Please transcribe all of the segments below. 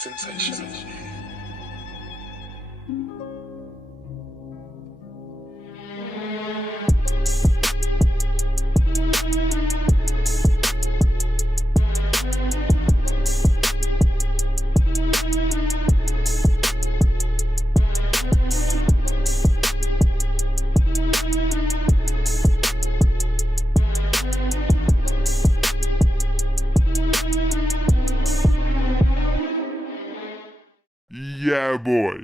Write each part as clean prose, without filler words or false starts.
Sensational. Yeah, boy.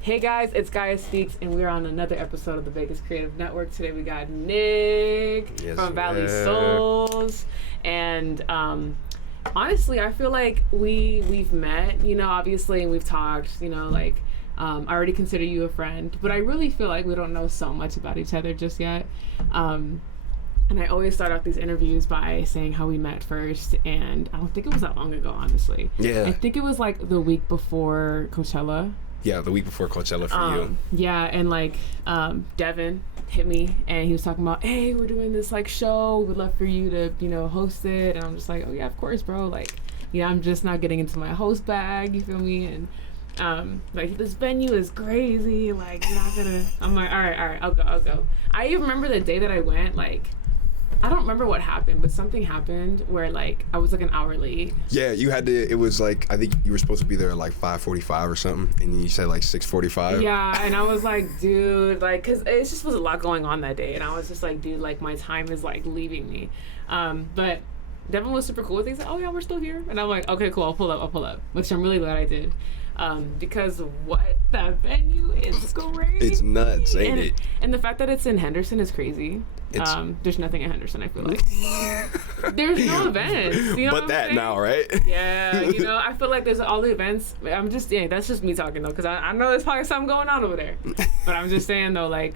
Hey guys, it's Gaia Speaks, and we're on another episode of the Vegas Creative Network. Today we got Nick from Valley Soulz, and honestly, I feel like we've met, you know, obviously, and we've talked, you know, like I already consider you a friend, but I really feel like we don't know so much about each other just yet. And I always start off these interviews by saying how we met first, and I don't think it was that long ago, honestly. Yeah. I think it was like the week before Coachella. Yeah, the week before Coachella for you. Yeah, and like DEVON hit me, and he was talking about, hey, we're doing this like show, we'd love for you to, you know, host it. And I'm just like, oh yeah, of course, bro. Like, yeah, I'm just not getting into my host bag, you feel me? And like, this venue is crazy, like, you're not gonna. I'm like, all right, I'll go. I even remember the day that I went, like, I don't remember what happened, but something happened where like I was like an hour late. Yeah, you had to. It was like, I think you were supposed to be there at like 5:45 or something, and then you said like 6:45. Yeah, and I was like, dude, like, cause it just was a lot going on that day, and I was just like, dude, like my time is like leaving me. But Devin was super cool with it. He said, oh yeah, we're still here, and I'm like, okay, cool, I'll pull up, which I'm really glad I did. Because what, that venue is crazy. It's nuts, ain't it? And the fact that it's in Henderson is crazy. There's nothing in Henderson, I feel like. There's no events. You know but that now, right? Yeah, you know, I feel like there's all the events. I'm just, yeah, that's just me talking though, because I know there's probably something going on over there. But I'm just saying though, like,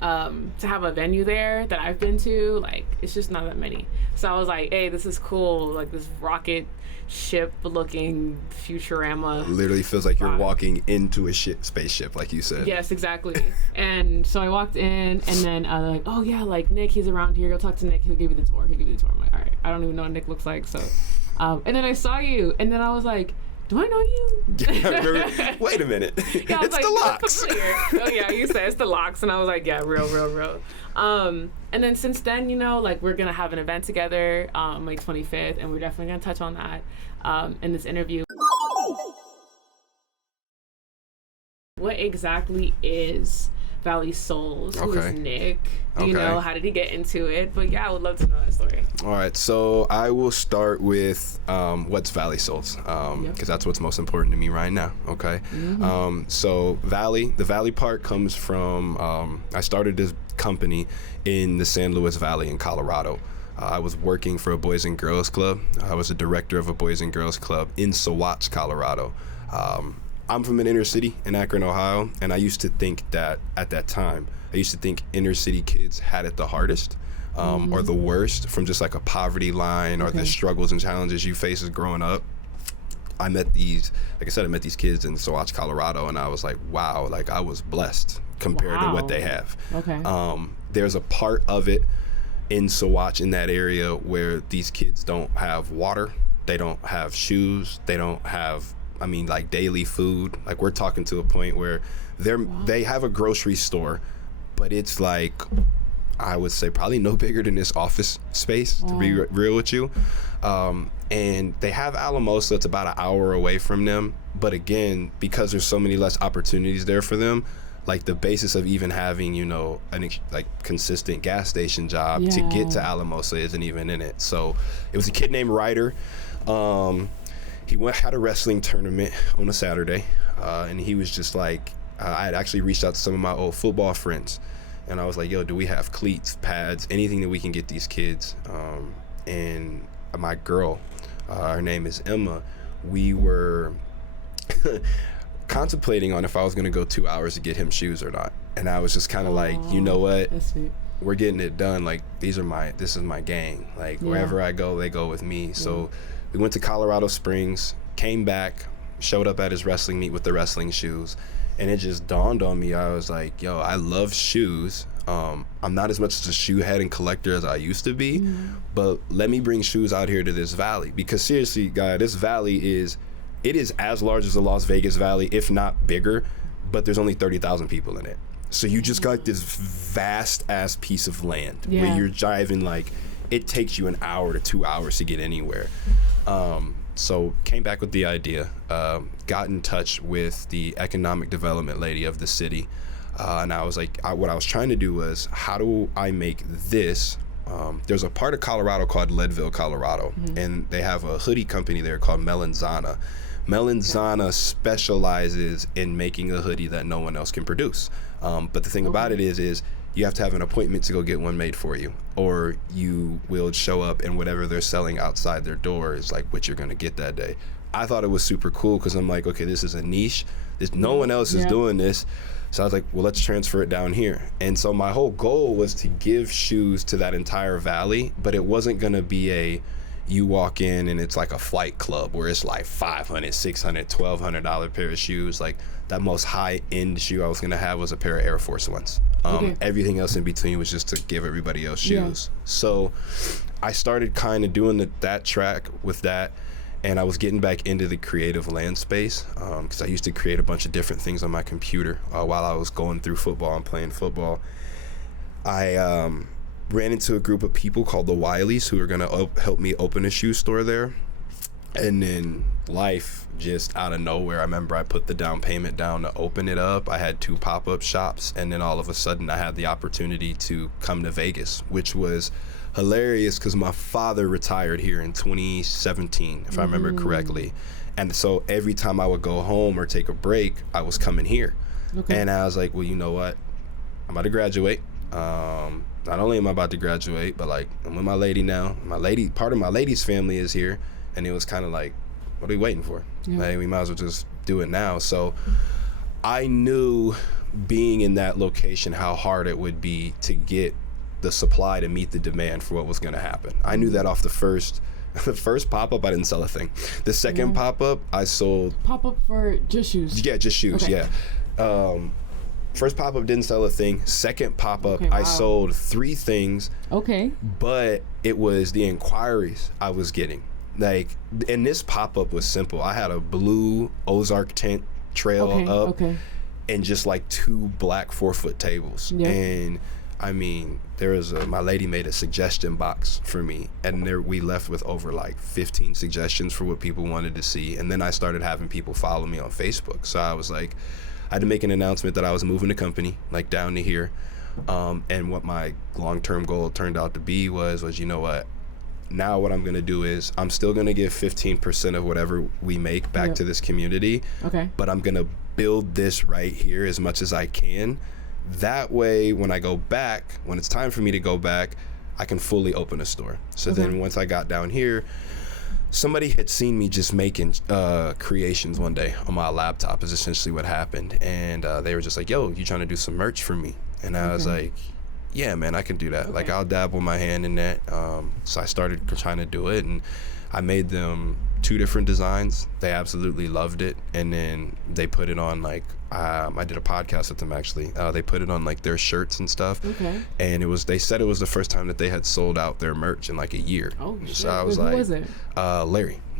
to have a venue there that I've been to, like, it's just not that many. So I was like, hey, this is cool, like this rocket ship looking Futurama. Literally feels like you're walking into a spaceship, like you said. Yes, exactly. And so I walked in, and then like, oh yeah, like Nick, he's around here, go talk to Nick, he'll give you the tour. I'm like, all right, I don't even know what Nick looks like. So and then I saw you, and then I was like, do I know you? Yeah, wait a minute. Yeah, it's like, the locks. Oh yeah, you said it's the locks, and I was like, yeah, real. And then since then, you know, like we're gonna have an event together May 25th, and we're definitely gonna touch on that in this interview. What exactly is Valley Soulz? Who is Nick? You know, how did he get into it? But yeah, I would love to know that story. All right, so I will start with what's Valley Soulz, because that's what's most important to me right now. Okay, so the Valley part comes from I started this company in the San Luis Valley in Colorado. I was working for a Boys and Girls Club. I was a director of a Boys and Girls Club in Saguache, Colorado. I'm from an inner city in Akron, Ohio, and I used to think that at that time, inner city kids had it the hardest or the worst from just like a poverty line or the struggles and challenges you face as growing up. I met these kids in Saguache, Colorado, and I was like, wow, like I was blessed compared to what they have. There's a part of it in Saguache, in that area, where these kids don't have water, they don't have shoes, they don't have, like daily food. Like we're talking to a point where they have a grocery store, but it's like, I would say probably no bigger than this office space, to be real with you. And they have Alamo, so it's about an hour away from them. But again, because there's so many less opportunities there for them, like the basis of even having, you know, like consistent gas station job to get to Alamosa isn't even in it. So it was a kid named Ryder. He had a wrestling tournament on a Saturday, and he was just like, I had actually reached out to some of my old football friends, and I was like, yo, do we have cleats, pads, anything that we can get these kids? And my girl, her name is Emma, we were contemplating on if I was going to go 2 hours to get him shoes or not. And I was just kind of like, you know what? We're getting it done. Like, this is my gang. Like, wherever I go, they go with me. So we went to Colorado Springs, came back, showed up at his wrestling meet with the wrestling shoes. And it just dawned on me. I was like, yo, I love shoes. I'm not as much as a shoe head and collector as I used to be, but let me bring shoes out here to this valley, because seriously, guys, this valley is as large as the Las Vegas Valley, if not bigger, but there's only 30,000 people in it. So you just got this vast ass piece of land where you're driving, like, it takes you an hour to 2 hours to get anywhere. So came back with the idea, got in touch with the economic development lady of the city, and I was like, what I was trying to do was, how do I make this? There's a part of Colorado called Leadville, Colorado, and they have a hoodie company there called Melanzana. Melanzana specializes in making a hoodie that no one else can produce. But the thing about it is you have to have an appointment to go get one made for you, or you will show up and whatever they're selling outside their door is like what you're gonna get that day. I thought it was super cool because I'm like, okay, this is a niche. No one else is doing this. So I was like, well, let's transfer it down here. And so my whole goal was to give shoes to that entire valley, but it wasn't gonna be you walk in and it's like a flight club where it's like $500, $600, $1,200 pair of shoes. Like, that most high-end shoe I was gonna have was a pair of Air Force Ones. Everything else in between was just to give everybody else shoes. So I started kind of doing that track with that, and I was getting back into the creative land space, because I used to create a bunch of different things on my computer while I was going through football and playing football. I ran into a group of people called the Wileys who were gonna help me open a shoe store there. And then life just out of nowhere, I remember I put the down payment down to open it up. I had 2 pop-up shops, and then all of a sudden I had the opportunity to come to Vegas, which was hilarious because my father retired here in 2017, if I remember correctly. And so every time I would go home or take a break, I was coming here. And I was like, well, you know what? I'm about to graduate. Not only am I about to graduate, but like, I'm with my lady now. Part of my lady's family is here. And it was kind of like, what are we waiting for? Like, we might as well just do it now. So I knew being in that location how hard it would be to get the supply to meet the demand for what was going to happen. I knew that off the first pop-up, I didn't sell a thing. The second pop-up, I sold... Pop-up for just shoes? Yeah, just shoes, First pop-up, didn't sell a thing. Second pop-up, I sold 3 things. But it was the inquiries I was getting. Like, and this pop-up was simple. I had a blue Ozark tent trail up and just like 2 black 4-foot tables. And I mean, my lady made a suggestion box for me, and we left with over like 15 suggestions for what people wanted to see. And then I started having people follow me on Facebook. So I was like, I had to make an announcement that I was moving the company like down to here. And what my long-term goal turned out to be was, you know what? Now what I'm going to do is I'm still going to give 15% of whatever we make back to this community. But I'm going to build this right here as much as I can. That way, when I go back, when it's time for me to go back, I can fully open a store. So then once I got down here, somebody had seen me just making creations one day on my laptop is essentially what happened. And they were just like, yo, you trying to do some merch for me? And I was like, yeah, man, I can do that. Like, I'll dabble my hand in that. So I started trying to do it, and I made them 2 different designs. They absolutely loved it. And then they put it on, like, I did a podcast with them, actually. They put it on, like, their shirts and stuff. And they said it was the first time that they had sold out their merch in, like, a year. Oh, shit. So I was like, who was it?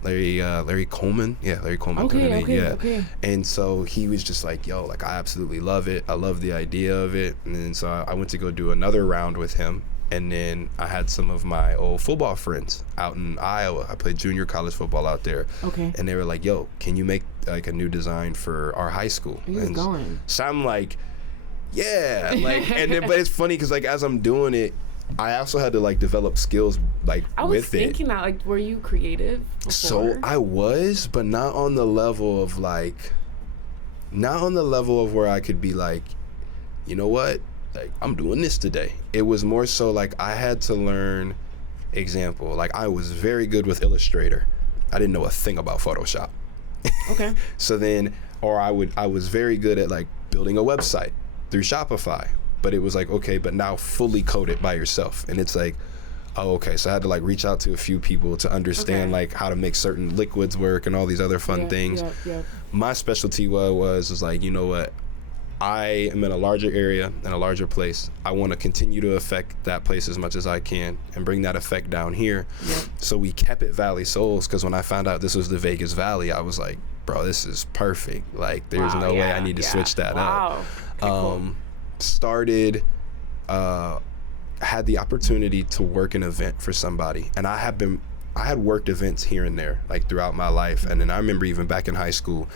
Larry Coleman. Yeah, Larry Coleman. And so he was just like, yo, like, I absolutely love it. I love the idea of it. And then so I went to go do another round with him. And then I had some of my old football friends out in Iowa. I played junior college football out there. And they were like, yo, can you make like a new design for our high school? So I'm like, yeah. Like, but it's funny because like as I'm doing it, I also had to like develop skills like with it. I was thinking that, like, were you creative before? So I was, but not on the level of where I could be like, you know what? Like, I'm doing this today. It was more so like I had to learn, example, like I was very good with Illustrator. I didn't know a thing about Photoshop. So then, I was very good at like building a website through Shopify. But it was like, okay, but now fully code it by yourself. And it's like, oh, okay. So I had to like reach out to a few people to understand like how to make certain liquids work and all these other fun things. My specialty was like, you know what? I am in a larger area and a larger place. I want to continue to affect that place as much as I can and bring that effect down here. Yep. So we kept it Valley Soulz, because when I found out this was the Vegas Valley, I was like, bro, this is perfect. Like, there's no way I need to switch that up. Okay, cool. Started, had the opportunity to work an event for somebody, and I had worked events here and there, like, throughout my life. And then I remember even back in high school,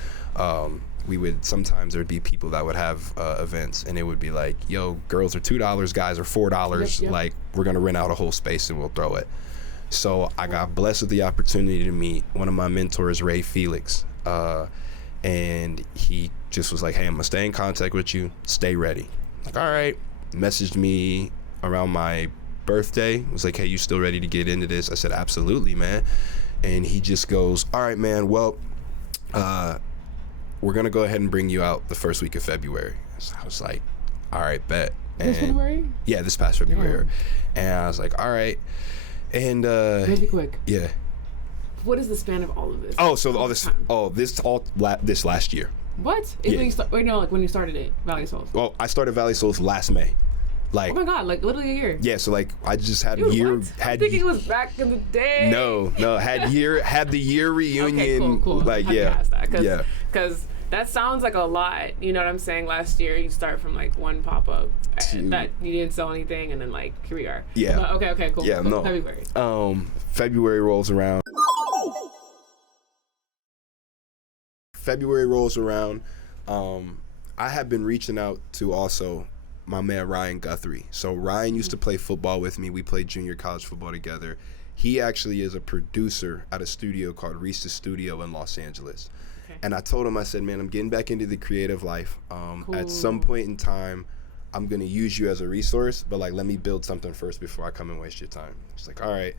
sometimes there'd be people that would have events, and it would be like, yo, girls are $2, guys are $4. Yep. Like, we're gonna rent out a whole space and we'll throw it. So I got blessed with the opportunity to meet one of my mentors, Ray Felix, and he just was like, hey, I'm gonna stay in contact with you, stay ready. Like, all right. Messaged me around my birthday, was like, hey, you still ready to get into this? I said, absolutely, man. And he just goes, all right, man, well, we're gonna go ahead and bring you out the first week of February. So I was like, all right, bet. This February? Yeah, this past February. Yeah. And I was like, all right. And really quick. Yeah. What is the span of all of this? Oh, so this last year. What? Yeah. When you started it, Valley Soulz. Well, I started Valley Soulz last May. Like, oh my God, like literally a year. Yeah, so like I just had Dude, year what? I'm thinking it was back in the day. No, had the year reunion. Okay, cool. Like, yeah. Yeah. Because that sounds like a lot. You know what I'm saying? Last year you start from like one pop up that you didn't sell anything, and then like here we are. Yeah. But, okay, cool. Yeah, cool. no. February. February rolls around. I have been reaching out to also my man Ryan Guthrie. So Ryan used to play football with me. We played junior college football together. He actually is a producer at a studio called Reese's Studio in Los Angeles. Okay. And I told him, I said, man, I'm getting back into the creative life. Cool. At some point in time, I'm going to use you as a resource, but like, let me build something first before I come and waste your time. It's like, all right.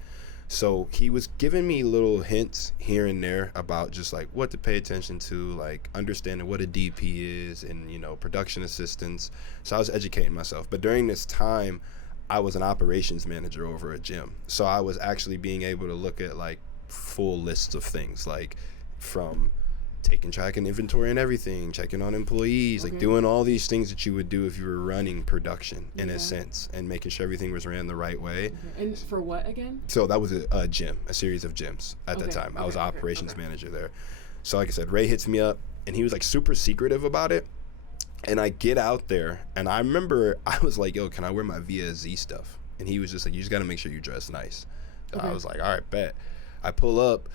So he was giving me little hints here and there about just like what to pay attention to, like understanding what a DP is and, you know, production assistants. So I was educating myself. But during this time, I was an operations manager over a gym. So I was actually being able to look at like full lists of things, like from taking track and inventory and everything, checking on employees, like doing all these things that you would do if you were running production in a sense, and making sure everything was ran the right way. And for what again? So that was a gym, a series of gyms at that time. I was operations manager there. So like I said, Ray hits me up and he was like super secretive about it. And I get out there and I remember I was like, yo, can I wear my VSZ stuff? And he was just like, you just got to make sure you dress nice. So I was like, all right, bet. I pull up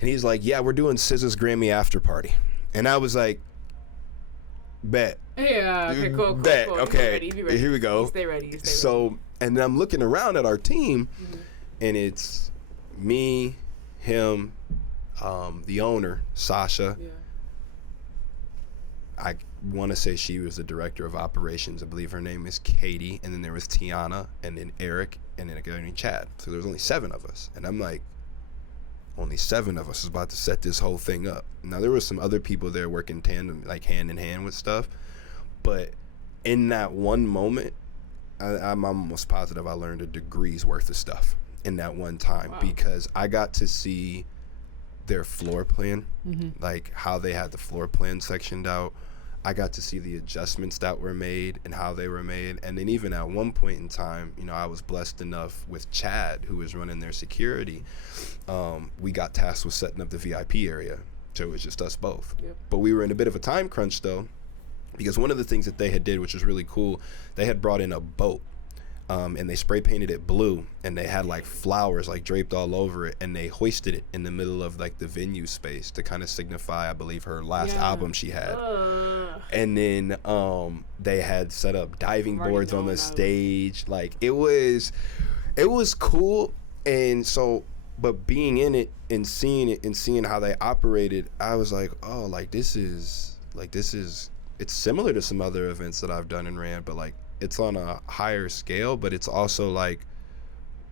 and he's like, yeah, we're doing SZA's Grammy after party. And I was like, bet. Yeah, okay, cool. Bet, cool. okay, Be ready. Here we go. You stay ready. So, and then I'm looking around at our team and it's me, him, the owner, Sasha. Yeah. I want to say she was the director of operations. I believe her name is Katie. And then there was Tiana and then Eric and then a guy named Chad. So there was only 7 of us. And I'm like, only 7 of us is about to set this whole thing up. Now there was some other people there working tandem, like hand in hand with stuff. But in that one moment, I'm almost positive I learned a degree's worth of stuff in that one time. Wow. Because I got to see their floor plan, like how they had the floor plan sectioned out. I got to see the adjustments that were made and how they were made. And then even at one point in time, you know, I was blessed enough with Chad, who was running their security. We got tasked with setting up the VIP area. So it was just us both. Yep. But we were in a bit of a time crunch though, because one of the things that they had did, which was really cool, they had brought in a boat. And they spray painted it blue, and they had like flowers like draped all over it, and they hoisted it in the middle of like the venue space to kind of signify, I believe, her last album she had. And then they had set up diving boards on the stage. Like it was cool. And so, but being in it and seeing how they operated, I was like, oh, like this is it's similar to some other events that I've done and ran, but like it's on a higher scale. But it's also like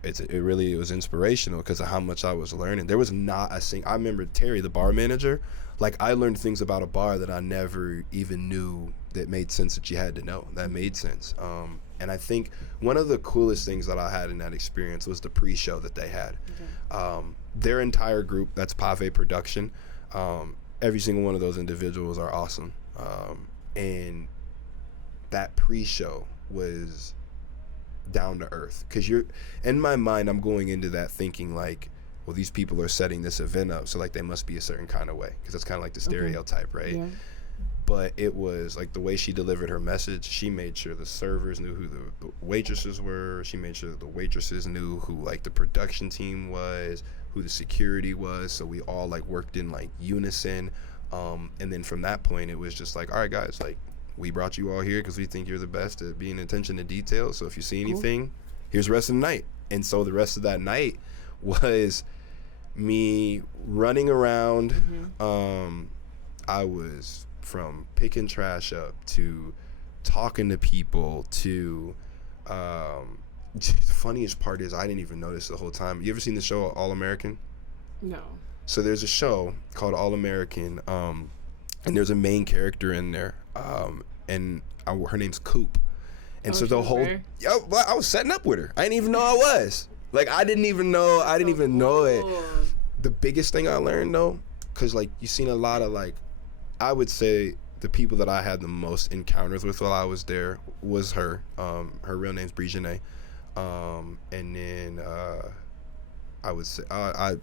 it was inspirational because of how much I was learning. There was not a single, I remember Terry, the bar manager, like I learned things about a bar that I never even knew that made sense, that you had to know that made sense. And I think one of the coolest things that I had in that experience was the pre-show that they had. Their entire group, that's Pave Production, every single one of those individuals are awesome. And that pre-show was down to earth, because in my mind I'm going into that thinking like, well, these people are setting this event up, so like they must be a certain kind of way, because that's kind of like the stereotype, right? Yeah. But it was like the way she delivered her message. She made sure the servers knew who the waitresses were. She made sure the waitresses knew who like the production team was, who the security was, so we all like worked in like unison. And then from that point it was just like, all right guys, like we brought you all here because we think you're the best at being attention to detail, so if you see anything, here's the rest of the night. And so the rest of that night was me running around. I was from picking trash up to talking to people to the funniest part is I didn't even notice the whole time. You ever seen the show All American? No. So there's a show called All American, and there's a main character in there, and her name's Coop. And so the whole, I was setting up with her. I didn't even know I was. Like, I didn't even know it. The biggest thing I learned, though, because, like, you've seen a lot of, like, I would say the people that I had the most encounters with while I was there was her. Her real name's Brigitte. And then I would say, I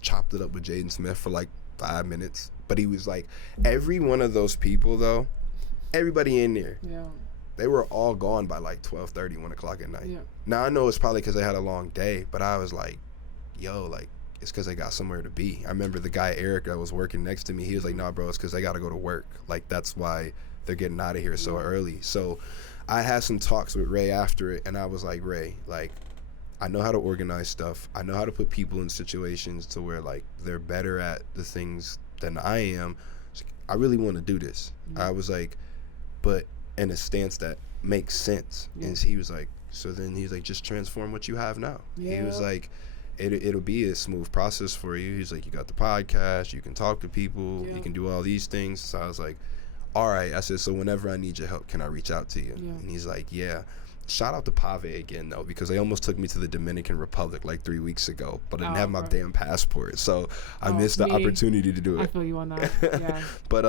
chopped it up with Jaden Smith for, like, 5 minutes. But he was, like, every one of those people, though, everybody in there. Yeah. They were all gone by like 12:30, 1 o'clock at night. Yeah. Now I know it's probably because they had a long day, but I was like, yo, like, it's because they got somewhere to be. I remember the guy, Eric, that was working next to me, he was like, nah, bro, it's because they got to go to work. Like, that's why they're getting out of here so early. So I had some talks with Ray after it, and I was like, Ray, like, I know how to organize stuff. I know how to put people in situations to where, like, they're better at the things than I am. So I really want to do this. I was like, but in a stance that makes sense. And he was like, so then he's like, just transform what you have now. He was like, it'll be a smooth process for you. He's like, you got the podcast, you can talk to people, you can do all these things. So I was like, all right. I said, so whenever I need your help, can I reach out to you? And he's like, yeah. Shout out to Pave again, though, because they almost took me to the Dominican Republic like 3 weeks ago, but I didn't have my damn passport, so I missed the opportunity to do it. I feel you on that. Yeah. But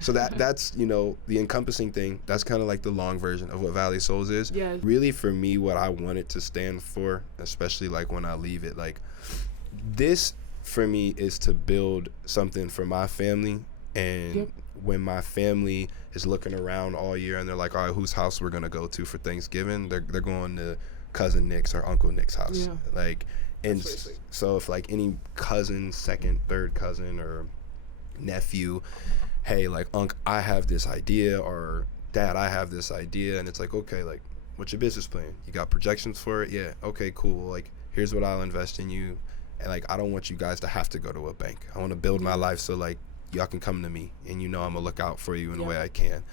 so that's, you know, the encompassing thing. That's kind of like the long version of what Valley Soulz is. Yeah. Really, for me, what I want it to stand for, especially like when I leave it, like this for me is to build something for my family. And when my family is looking around all year and they're like, all right, whose house we're going to go to for Thanksgiving, they're going to cousin Nick's or Uncle Nick's house. Yeah. Like, and so if like any cousin, second, third cousin or nephew, hey, like, Unc, I have this idea, or Dad, I have this idea. And it's like, okay, like, what's your business plan? You got projections for it? Yeah. Okay, cool. Like, here's what I'll invest in you. And like, I don't want you guys to have to go to a bank. I want to build my life so like, y'all can come to me, and you know I'm gonna look out for you in the way I can.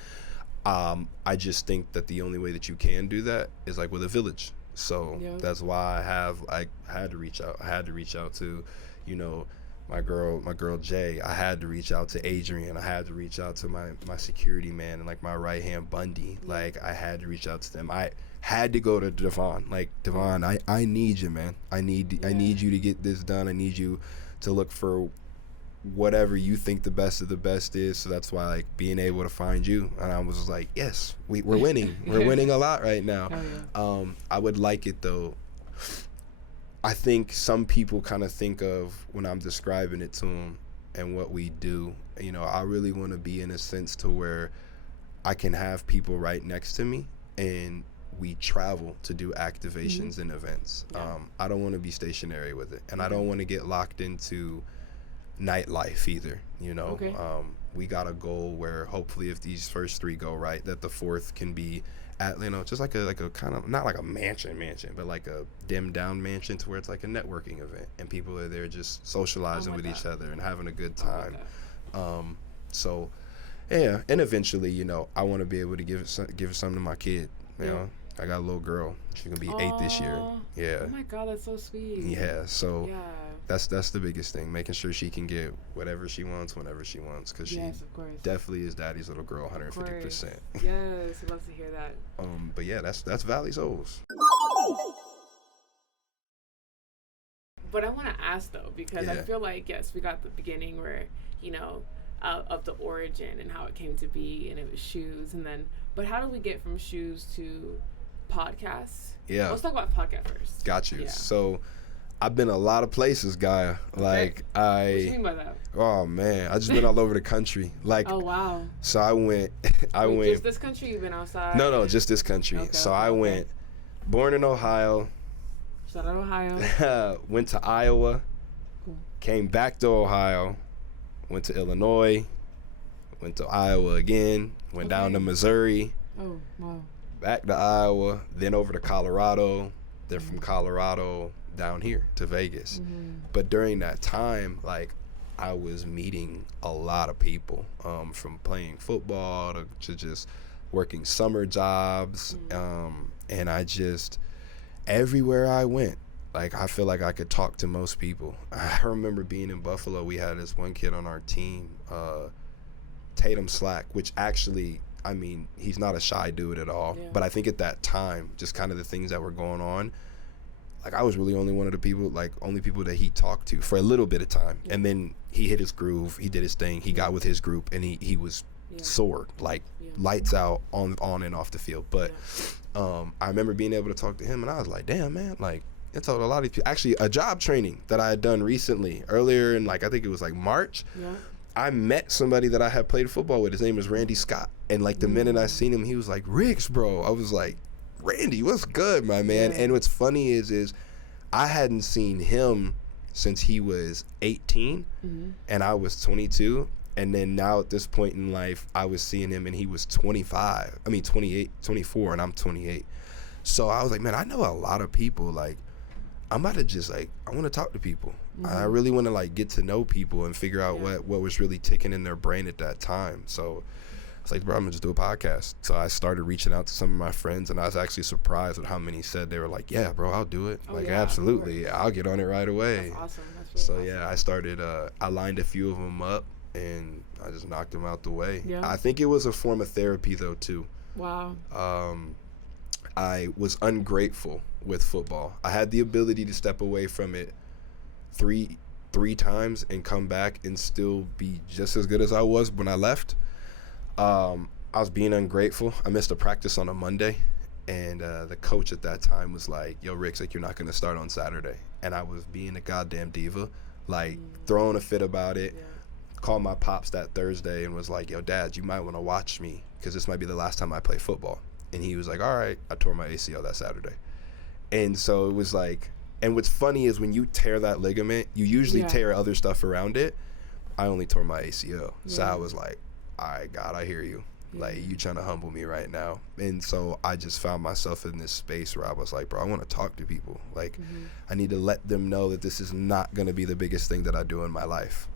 I just think that the only way that you can do that is like with a village. So that's why I had to reach out. I had to reach out to, you know, my girl Jay. I had to reach out to Adrian. I had to reach out to my security man and like my right hand Bundy. Like, I had to reach out to them. I had to go to Devon. Like, Devon, I need you, man. I need you to get this done. I need you to look for whatever you think the best of the best is. So that's why, like, being able to find you, and I was like, yes, we're winning. We're winning a lot right now. I would like it, though. I think some people kind of think of when I'm describing it to them and what we do, you know, I really want to be in a sense to where I can have people right next to me and we travel to do activations and events. I don't want to be stationary with it, and I don't want to get locked into nightlife either, you know. We got a goal where hopefully if these first 3 go right, that the 4th can be at, you know, just like a kind of, not like a mansion, but like a dimmed down mansion to where it's like a networking event and people are there just socializing with each other and having a good time. So yeah, and eventually, you know, I want to be able to give something to my kid, you know. I got a little girl. She's gonna be 8 this year. Yeah. Oh my God, that's so sweet. Yeah. So that's the biggest thing, making sure she can get whatever she wants whenever she wants, because she definitely is daddy's little girl, 150%. Yes, I love to hear that. But yeah, that's Valley Soulz. But I want to ask though, because I feel like we got the beginning where, you know, of the origin and how it came to be, and it was shoes, and then But how do we get from shoes to podcasts? Yeah. Let's talk about podcast first. Got you. Yeah. So I've been a lot of places, Gaia. Like What do you mean by that? Oh man, I just been all over the country. Like, oh wow. So I went. Just this country? You've been outside? No, just this country. Okay, so I went. Born in Ohio. Shout out Ohio. Went to Iowa. Cool. Came back to Ohio. Went to Illinois. Went to Iowa again. Went down to Missouri. Oh wow. Back to Iowa. Then over to Colorado. Then from Colorado down here to Vegas. But during that time, like, I was meeting a lot of people, from playing football to just working summer jobs. And I just, everywhere I went, like, I feel like I could talk to most people. I remember being in Buffalo. We had this one kid on our team, Tatum Slack, which actually, I mean, he's not a shy dude at all. But I think at that time, just kind of the things that were going on, like, I was really only one of the people, like, only people that he talked to for a little bit of time. And then he hit his groove. He did his thing. He got with his group, and he was soared, like, lights out on and off the field. But I remember being able to talk to him, and I was like, damn, man, like, I told a lot of people. Actually, a job training that I had done recently, earlier in, like, I think it was like March. I met somebody that I had played football with. His name was Randy Scott. And, like, the minute I seen him, he was like, Riggs, bro. I was like, Randy, what's good, my man? And what's funny is I hadn't seen him since he was 18 and I was 22. And then now at this point in life, I was seeing him and he was 28, 24, and I'm 28. So I was like, man, I know a lot of people. Like, I'm about to just, like, I want to talk to people. I really want to, like, get to know people and figure out what was really ticking in their brain at that time. So it's like, bro, I'm gonna just do a podcast. So I started reaching out to some of my friends, and I was actually surprised at how many said they were like, yeah, bro, I'll do it. Absolutely. I'll get on it right away. That's awesome. That's really awesome. I started, I lined a few of them up, and I just knocked them out the way. Yeah. I think it was a form of therapy, though, too. Wow. I was ungrateful with football. I had the ability to step away from it three times and come back and still be just as good as I was when I left. I was being ungrateful. I missed a practice on a Monday, and the coach at that time was like, yo, Rick's, like, you're not going to start on Saturday. And I was being a goddamn diva, like, throwing a fit about it. Called my pops that Thursday and was like, yo, Dad, you might want to watch me because this might be the last time I play football. And he was like, all right. I tore my ACL that Saturday. And so it was like, and what's funny is when you tear that ligament, you usually tear other stuff around it. I only tore my ACL. So I was like, all right, God, I hear you. Like, you trying to humble me right now. And so I just found myself in this space where I was like, bro, I want to talk to people. Like, I need to let them know that this is not going to be the biggest thing that I do in my life.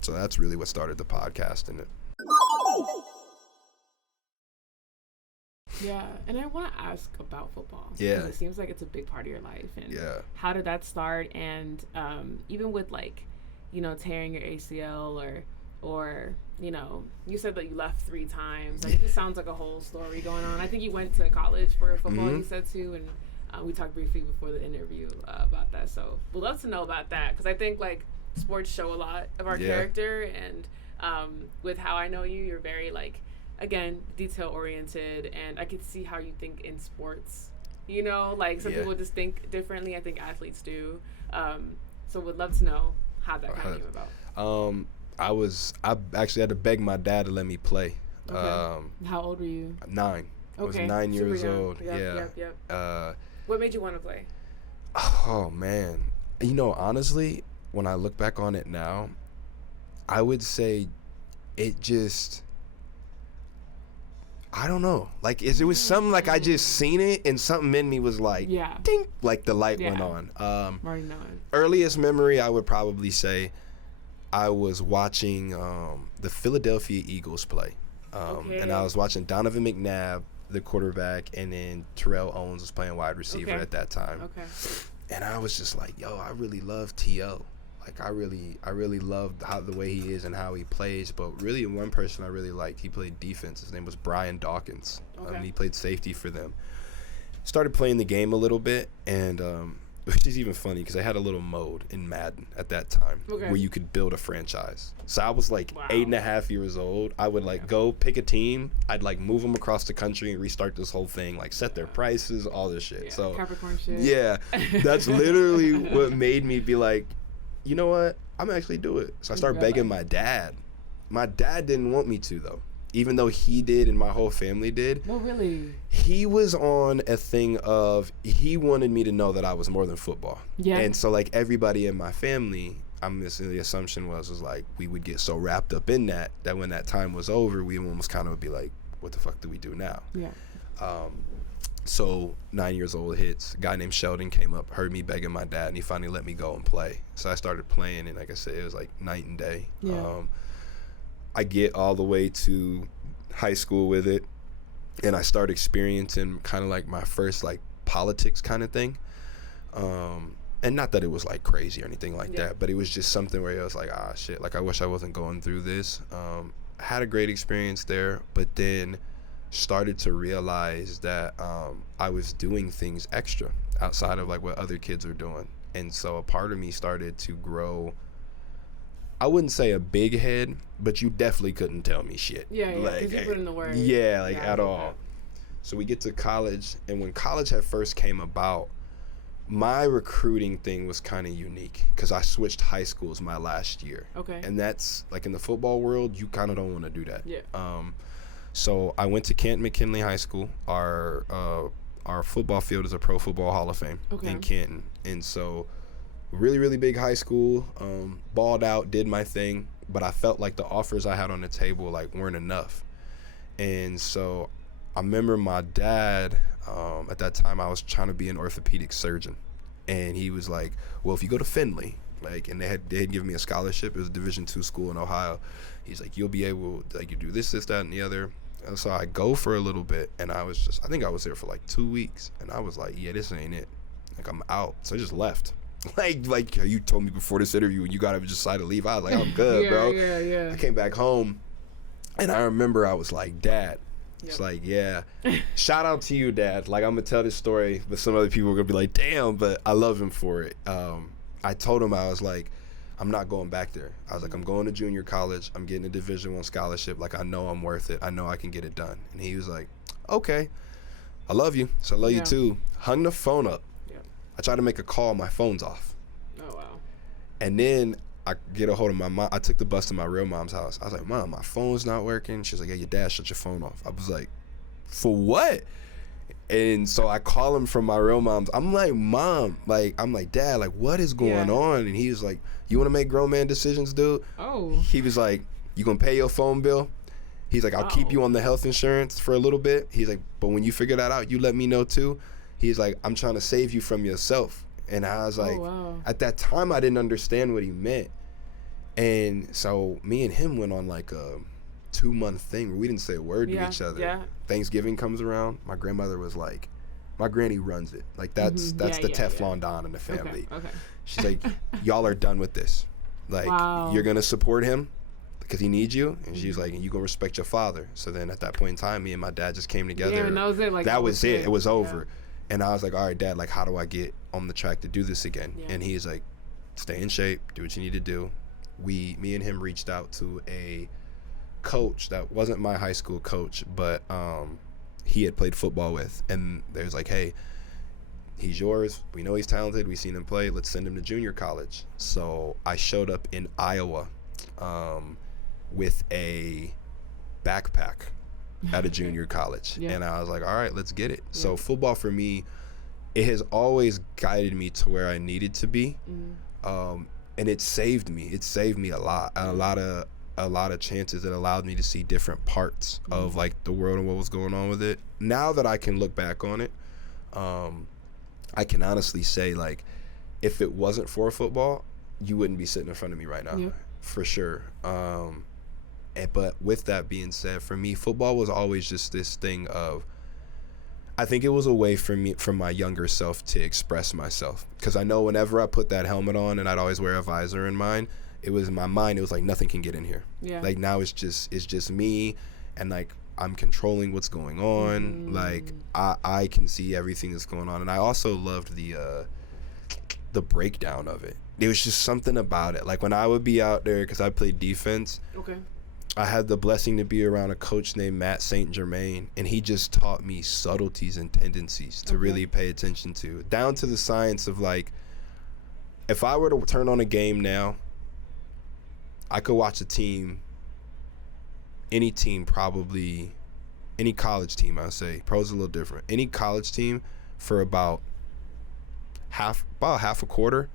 So that's really what started the podcast. And yeah, and I want to ask about football. Yeah. It seems like it's a big part of your life. And how did that start? And even with, like, you know, tearing your ACL or you know, you said that you left 3 times. Like, it just sounds like a whole story going on. I think you went to college for football, you said, too, and we talked briefly before the interview about that. So we'd love to know about that, because I think, like, sports show a lot of our character, and with how I know you, you're very, like, again, detail-oriented, and I could see how you think in sports. You know, like, some people just think differently. I think athletes do. So we'd love to know how that kind of came about. I actually had to beg my dad to let me play. Okay. How old were you? 9. I was 9 years old. Yep. What made you want to play? Oh, man. You know, honestly, when I look back on it now, I would say it just, I don't know. Like, it was something, like, I just seen it, and something in me was like, ding, like the light went on. Already knowing. Earliest memory, I would probably say I was watching the Philadelphia Eagles play. And I was watching Donovan McNabb, the quarterback, and then Terrell Owens was playing wide receiver at that time. And I was just like, yo, I really love T.O. Like, I really loved the way he is and how he plays. But really, one person I really liked, he played defense. His name was Brian Dawkins. He played safety for them. Started playing the game a little bit, and which is even funny because I had a little mode in Madden at that time where you could build a franchise. So I was like 8.5 years old. I would like go pick a team. I'd like move them across the country and restart this whole thing, like set their prices, all this shit. So Capricorn shit. Yeah, that's literally what made me be like, you know what? I'm actually do it. So I started begging my dad. My dad didn't want me to though. Even though he did and my whole family did. No, really? He was on a thing of, he wanted me to know that I was more than football. Yeah. And so like everybody in my family, the assumption was like we would get so wrapped up in that when that time was over, we almost kind of would be like, what the fuck do we do now? Yeah. So 9 years old hits, a guy named Sheldon came up, heard me begging my dad, and he finally let me go and play. So I started playing, and like I said, it was like night and day. Yeah. I get all the way to high school with it, and I start experiencing kind of like my first like politics kind of thing. And not that it was like crazy or anything like that, but it was just something where I was like, ah, shit, like I wish I wasn't going through this. Had a great experience there, but then started to realize that I was doing things extra outside of like what other kids are doing. And so a part of me started to grow. I wouldn't say a big head, but you definitely couldn't tell me shit. Yeah, like, you put in the word. Yeah, like at all. That. So we get to college, and when college had first came about, my recruiting thing was kind of unique because I switched high schools my last year. Okay. And that's, like in the football world, you kind of don't want to do that. Yeah. So I went to Canton McKinley High School. Our football field is a Pro Football Hall of Fame in Canton. And so really, really big high school, balled out, did my thing, but I felt like the offers I had on the table like weren't enough. And so I remember my dad, at that time I was trying to be an orthopedic surgeon, and he was like, well, if you go to Findlay, like, and they had given me a scholarship, it was a Division II school in Ohio, he's like, you'll be able, like, you do this, that, and the other. And so I go for a little bit, and I think I was there for like 2 weeks, and I was like, yeah, this ain't it, like I'm out. So I just left. Like you told me before this interview, you gotta just decide to leave. I was like, I'm good, bro. Yeah. I came back home, and I remember I was like, Dad. It's like, yeah. Shout out to you, Dad. Like, I'm gonna tell this story, but some other people are gonna be like, damn, but I love him for it. I told him, I was like, I'm not going back there. I was like, I'm going to junior college. I'm getting a Division I scholarship. Like, I know I'm worth it. I know I can get it done. And he was like, okay, I love you. So I love you too. Hung the phone up. I tried to make a call, my phone's off. Oh, wow. And then I get a hold of my mom. I took the bus to my real mom's house. I was like, Mom, my phone's not working. She's like, yeah, your dad shut your phone off. I was like, for what? And so I call him from my real mom's. I'm like, Mom, like, I'm like, Dad, like, what is going on? And he was like, you want to make grown man decisions, dude? Oh. He was like, you gonna pay your phone bill? He's like, I'll keep you on the health insurance for a little bit. He's like, but when you figure that out, you let me know too. He's like, I'm trying to save you from yourself. And I was like, at that time, I didn't understand what he meant. And so me and him went on like a 2-month thing where we didn't say a word to each other. Yeah. Thanksgiving comes around. My grandmother was like, my granny runs it. Like, that's the Teflon Don in the family. Okay. She's like, y'all are done with this. Like, you're going to support him because he needs you. And she's like, and you going to respect your father. So then at that point in time, me and my dad just came together. Yeah, and that was it. Like, that was it. It was over. Yeah. And I was like, all right, Dad, like, how do I get on the track to do this again? Yeah. And he's like, stay in shape, do what you need to do. Me and him reached out to a coach that wasn't my high school coach, but he had played football with. And there's like, hey, he's yours. We know he's talented. We've seen him play. Let's send him to junior college. So I showed up in Iowa with a backpack at a junior college. And I was like, all right, let's get it. So football for me, it has always guided me to where I needed to be. And it saved me. It saved me a lot of chances. It allowed me to see different parts of like the world and what was going on with it. Now that I can look back on it, I can honestly say, like, if it wasn't for football, you wouldn't be sitting in front of me right now, for sure. But with that being said, for me, football was always just this thing of, I think it was a way for me, from my younger self, to express myself. Because I know whenever I put that helmet on, and I'd always wear a visor in mine, it was in my mind, it was like nothing can get in here. Yeah. Like now it's just me, and like I'm controlling what's going on. Like I can see everything that's going on. And I also loved the the breakdown of it. There was just something about it. Like when I would be out there, because I played defense. Okay. I had the blessing to be around a coach named Matt St. Germain, and he just taught me subtleties and tendencies to really pay attention to, down to the science of like, if I were to turn on a game now, I could watch a team, any team probably, any college team, I would say, pro's a little different, any college team for about half a quarter.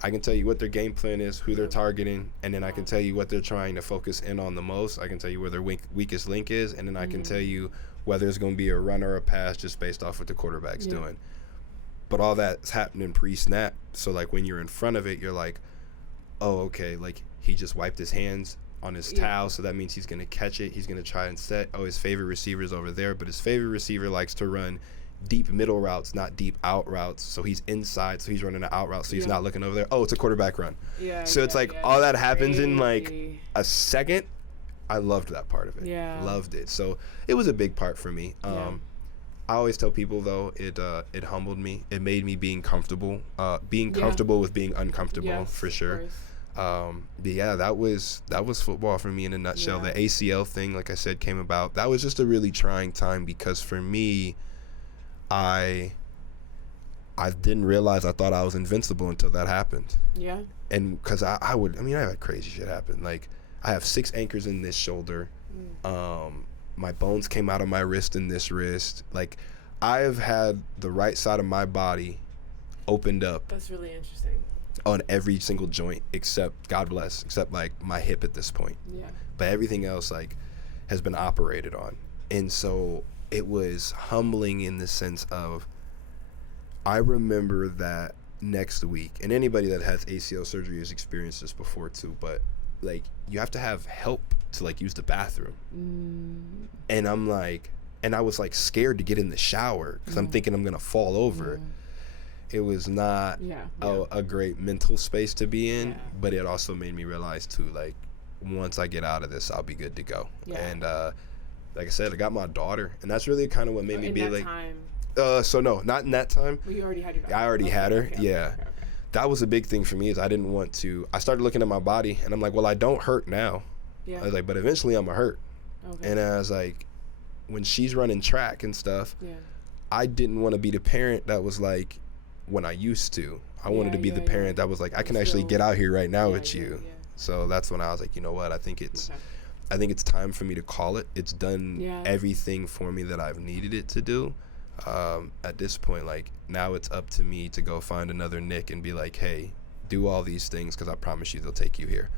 I can tell you what their game plan is, who they're targeting, and then I can tell you what they're trying to focus in on the most. I can tell you where their weakest link is, and then I can tell you whether it's going to be a run or a pass just based off what the quarterback's doing. But all that's happening pre-snap, so like when you're in front of it, you're like, oh, okay, like he just wiped his hands on his towel, so that means he's going to catch it. He's going to try and set. Oh, his favorite receiver's over there, but his favorite receiver likes to run deep middle routes, not deep out routes. So he's inside, so he's running an out route, so he's not looking over there. Oh, it's a quarterback run. So it's like all that happens in like a second. I loved that part of it. Loved it. So it was a big part for me. I always tell people though, it humbled me. It made me being comfortable with being uncomfortable, for sure. But yeah, that was football for me in a nutshell. The ACL thing, like I said, came about. That was just a really trying time because for me, I didn't realize I thought I was invincible until that happened. And because I had crazy shit happen. Like I have 6 anchors in this shoulder. My bones came out of my wrist in this wrist. Like I've had the right side of my body opened up. That's really interesting. On every single joint except, God bless, except like my hip at this point. But everything else like has been operated on. And so it was humbling in the sense of, I remember that next week, and anybody that has ACL surgery has experienced this before too, but like you have to have help to like use the bathroom. And I'm like, and I was like scared to get in the shower because I'm thinking I'm gonna fall over. It was not a great mental space to be in, but it also made me realize too, like once I get out of this, I'll be good to go. And like I said, I got my daughter, and that's really kind of what made me be like. So no, not in that time. Well, you already had your daughter. I already had her. Okay. That was a big thing for me. Is I didn't want to. I started looking at my body, and I'm like, well, I don't hurt now. I was like, but eventually I'm gonna hurt. And I was like, when she's running track and stuff, I didn't want to be the parent that was like, when I used to. I wanted to be the parent that was like, I can actually get out here right now with you. So that's when I was like, you know what? I think it's time for me to call it. It's done everything for me that I've needed it to do. At this point, like now it's up to me to go find another Nick and be like, hey, do all these things because I promise you they'll take you here.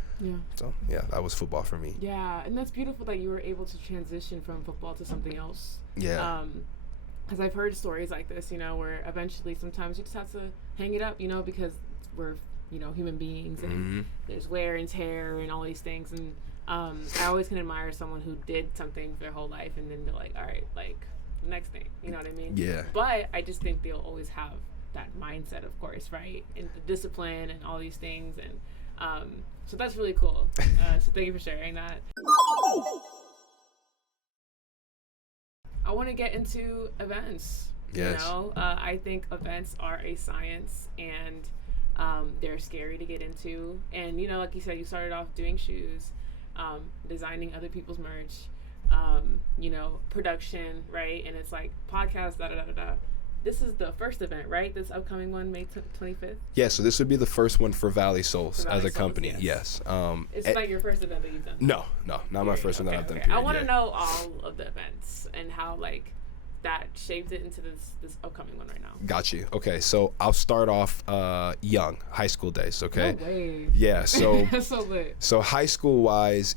So yeah, that was football for me. And that's beautiful that you were able to transition from football to something else. Because I've heard stories like this, you know, where eventually sometimes you just have to hang it up, you know, because we're, you know, human beings and there's wear and tear and all these things. And I always can admire someone who did something for their whole life and then they're like, all right, like the next thing, you know what I mean? But I just think they'll always have that mindset, of course, right? And the discipline and all these things. And so that's really cool. So thank you for sharing that. I want to get into events. You know, I think events are a science and they're scary to get into. And, you know, like you said, you started off doing shoes, designing other people's merch, you know, production, right? And it's like podcast, da-da-da-da-da. This is the first event, right? This upcoming one, May 25th? Yeah, so this would be the first one for Valley Soulz as a company, yes. It's not your first event that you've done? No, not my first one that I've done. I want to know all of the events and how, like, that shaped it into this upcoming one right now. Got you. Okay, so I'll start off young, high school days, okay? No way. Yeah, so, That's so lit. So high school-wise,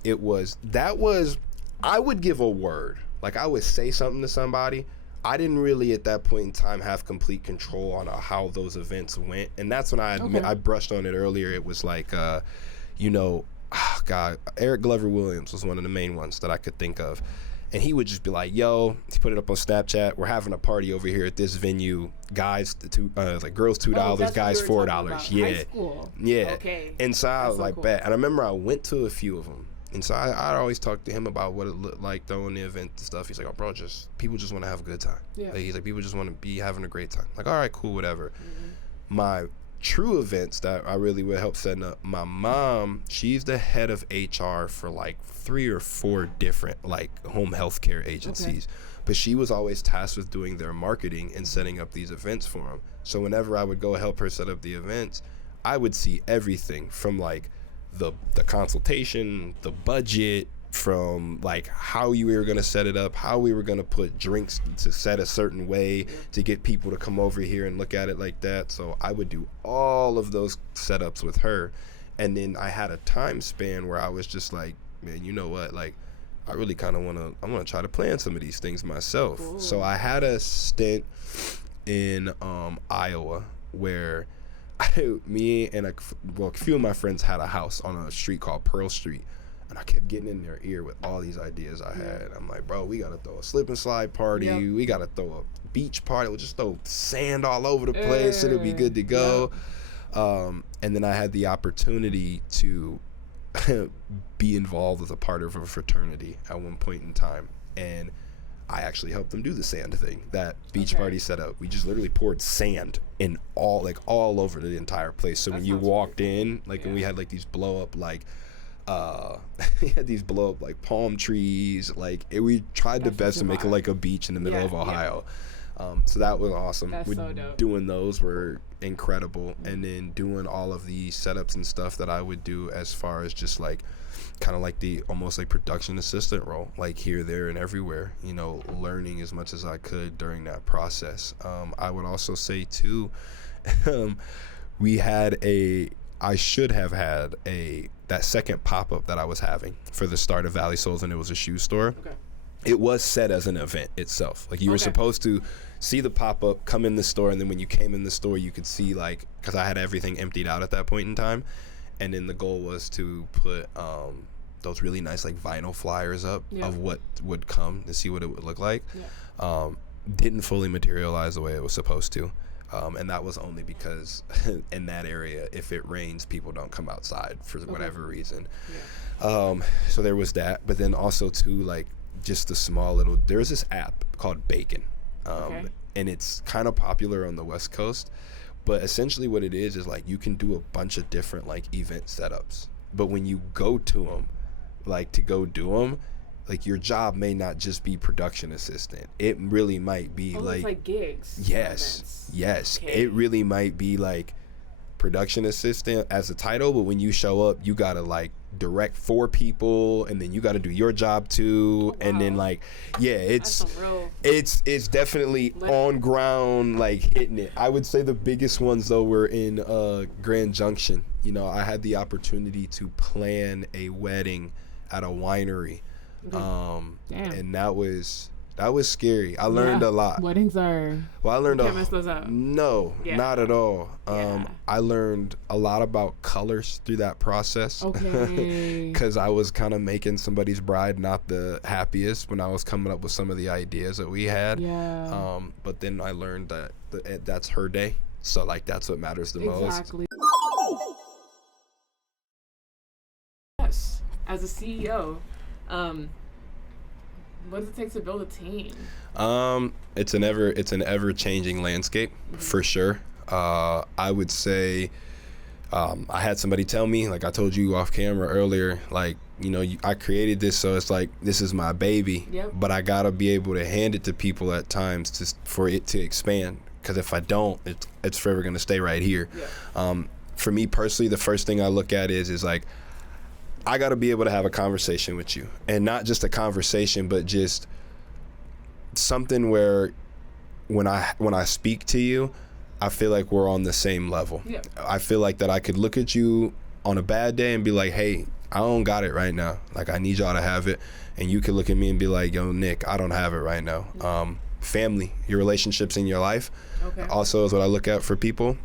I would give a word. Like, I would say something to somebody. I didn't really at that point in time have complete control on how those events went. And that's when I brushed on it earlier. It was like, you know, Eric Glover Williams was one of the main ones that I could think of. And he would just be like, yo, he put it up on Snapchat. We're having a party over here at this venue. Guys, like girls $2, guys $4. High school. Yeah. Okay. And so I was like, bet. And I remember I went to a few of them. And so I'd always talk to him about what it looked like throwing the event and stuff. He's like, oh, bro, people just want to have a good time. Like, he's like, people just want to be having a great time. Like, all right, cool, whatever. My true events that I really would help setting up, my mom, she's the head of HR for like 3 or 4 different like home healthcare agencies. But she was always tasked with doing their marketing and setting up these events for them. So whenever I would go help her set up the events, I would see everything from like the consultation, the budget, from like how you were going to set it up, how we were going to put drinks to set a certain way to get people to come over here and look at it like that. So I would do all of those setups with her. And then I had a time span where I was just like, man, you know what, like I really kind of want to try to plan some of these things myself. Ooh. So I had a stint in Iowa where me and a few of my friends had a house on a street called Pearl Street. And I kept getting in their ear with all these ideas I had. I'm like, bro, we got to throw a slip and slide party. Yep. We got to throw a beach party. We'll just throw sand all over the place. It'll be good to go. Yep. And then I had the opportunity to be involved with a part of a fraternity at one point in time. And I actually helped them do the sand thing, that beach party setup. We just literally poured sand in all over the entire place. So when you walked in, like, and we had like these blow up, like, we had these blow up like palm trees, like we tried the best to make it like a beach in the middle of Ohio. So that was awesome. That's so dope. Doing those were incredible. And then doing all of the setups and stuff that I would do as far as just like kind of like the almost like production assistant role, like here, there, and everywhere, you know, learning as much as I could during that process. I would also say too, I should have had that second pop-up that I was having for the start of Valley Soulz, and it was a shoe store. Okay. It was set as an event itself. Like you were supposed to see the pop-up, come in the store, and then when you came in the store, you could see, like, because I had everything emptied out at that point in time, and then the goal was to put those really nice like vinyl flyers up of what would come, to see what it would look like. Didn't fully materialize the way it was supposed to. And that was only because in that area, if it rains, people don't come outside for whatever reason. So there was that. But then also too, like just the small little, there's this app called Bacon. And it's kind of popular on the West Coast. But essentially what it is like you can do a bunch of different like event setups. But when you go to them, like to go do them, like your job may not just be production assistant. It really might be like gigs. Yes. Okay. It really might be like production assistant as a title, but when you show up, you gotta like direct 4 people, and then you gotta do your job too. And then like, it's definitely on ground, like hitting it. I would say the biggest ones though were in Grand Junction. You know, I had the opportunity to plan a wedding at a winery. And that was scary. I learned a lot. Weddings are. Well, I learned you can't mess those up. No, not at all. I learned a lot about colors through that process. Okay. Because I was kind of making somebody's bride not the happiest when I was coming up with some of the ideas that we had. Yeah. But then I learned that that's her day. So like that's what matters the most. Exactly. Yes. As a CEO. What does it take to build a team? It's an ever changing landscape for sure. I would say I had somebody tell me, like I told you off camera earlier, like, you know, I created this, so it's like this is my baby. But I gotta be able to hand it to people at times for it to expand, because if I don't, it's forever gonna stay right here. For me personally, the first thing I look at is like, I got to be able to have a conversation with you, and not just a conversation, but just something where when I speak to you, I feel like we're on the same level. I feel like that I could look at you on a bad day and be like, hey, I don't got it right now. Like, I need y'all to have it. And you could look at me and be like, yo, Nick, I don't have it right now. Family, your relationships in your life also is what I look at for people.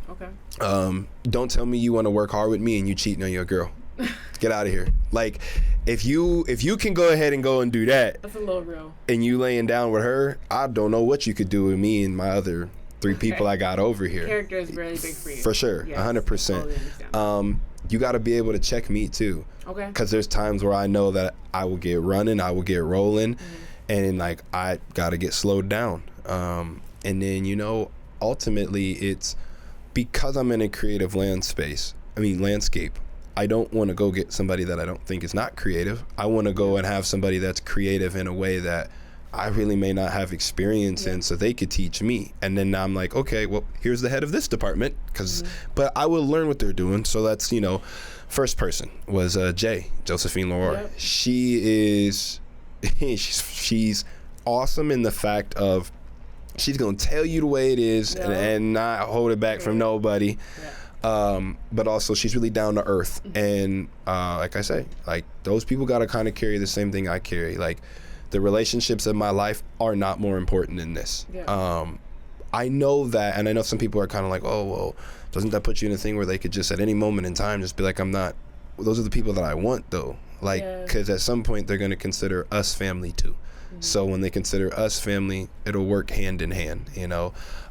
Don't tell me you want to work hard with me and you cheating on your girl. Get out of here. Like, if you can go ahead and go and do that, that's a little real, and you laying down with her, I don't know what you could do with me and my other 3 people I got over here. Character is really big for you. For sure. 100%. You got to be able to check me too. Because there's times where I know that I will get running, I will get rolling, and like I got to get slowed down. And then, you know, ultimately it's because I'm in a creative landscape, I don't want to go get somebody that I don't think is not creative. I want to go and have somebody that's creative in a way that I really may not have experience in, so they could teach me. And then I'm like, okay, well, here's the head of this department, but I will learn what they're doing. So that's, first person was Josephine Leroy. Yep. She is, she's awesome in the fact of she's going to tell you the way it is and not hold it back from nobody. Yeah. But also she's really down to earth. And like I say, like those people got to kind of carry the same thing I carry. Like, the relationships in my life are not more important than this. Yeah. I know that, and I know some people are kind of like, oh, well, doesn't that put you in a thing where they could just at any moment in time just be like, I'm not, those are the people that I want though. Like, because at some point they're going to consider us family too. So when they consider us family, it'll work hand in hand,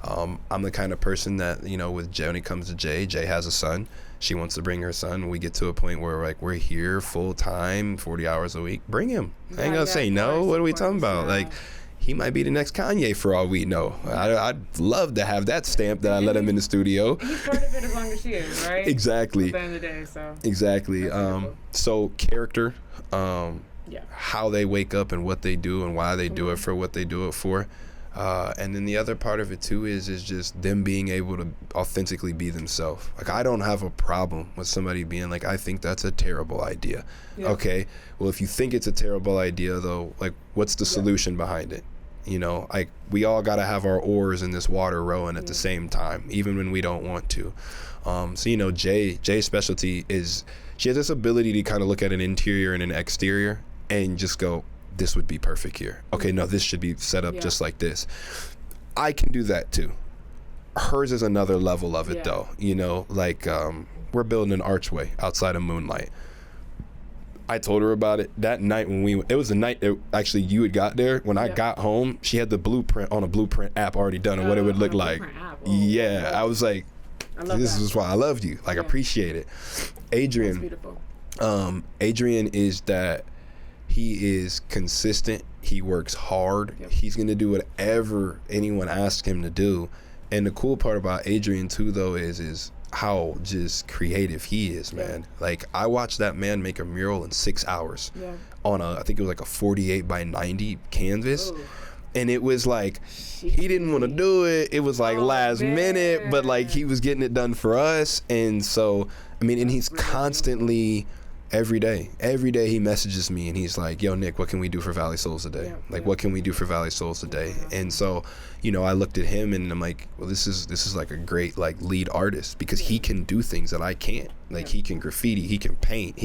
I'm the kind of person that, with Jay, when it comes to Jay has a son. She wants to bring her son. We get to a point where like we're here full time, 40 hours a week. Bring him. I ain't gonna say no. What are we talking about? Like, he might be the next Kanye for all we know. I'd love to have that stamp that I let him in the studio. He's part of it as long as she is, right? Exactly. At the end of the day, so. Exactly. So character, how they wake up and what they do and why they do it for what they do it for. And then the other part of it too is just them being able to authentically be themselves. Like, I don't have a problem with somebody being like, I think that's a terrible idea. Yeah. Okay, well, if you think it's a terrible idea though, like, what's the solution behind it? Like, we all got to have our oars in this water rowing at the same time, even when we don't want to. So Jay's specialty is she has this ability to kind of look at an interior and an exterior and just go, this would be perfect here. Okay, no, this should be set up just like this. I can do that too. Hers is another level of it though. Like, we're building an archway outside of Moonlight. I told her about it that night it was the night that actually you had got there. When I got home, she had the blueprint on a blueprint app already done and what it would look like. I was like, this is why I loved you. Like, appreciate it. Adrian. That's beautiful. Adrian is that he is consistent. He works hard. He's going to do whatever anyone asks him to do. And the cool part about Adrian too, though, is how just creative he is, man. Like, I watched that man make a mural in 6 hours on I think it was like a 48 by 90 canvas. Ooh. And it was like, he didn't want to do it. It was like last minute, but like he was getting it done for us. And so, and he's constantly, every day he messages me and he's like, yo, Nick, what can we do for Valley Soulz today? What can we do for Valley Soulz today? And so, I looked at him and I'm like, well, this is like a great like lead artist because he can do things that I can't. Like, he can graffiti, he can paint,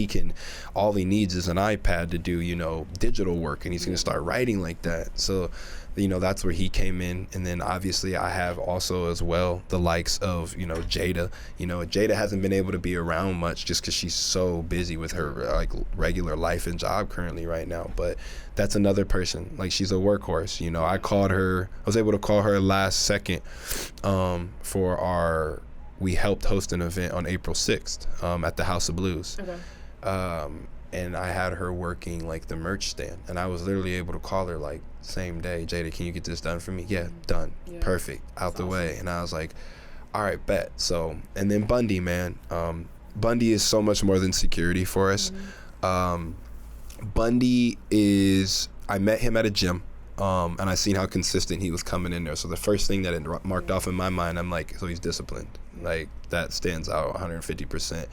all he needs is an iPad to do, digital work, and he's going to start writing like that. So, that's where he came in. And then obviously I have also as well the likes of, Jada. Jada hasn't been able to be around much just because she's so busy with her like regular life and job currently right now. But that's another person. Like, she's a workhorse. I was able to call her last second we helped host an event on April 6th at the House of Blues. Okay. And I had her working like the merch stand, and I was literally able to call her like same day, Jada, can you get this done for me? Yeah, done. Perfect. Out the way. And I was like, all right, bet. So, and then Bundy, man. Bundy is so much more than security for us. Bundy is, I met him at a gym. And I seen how consistent he was coming in there. So the first thing that it marked off in my mind, I'm like, so he's disciplined. Like, that stands out 150%.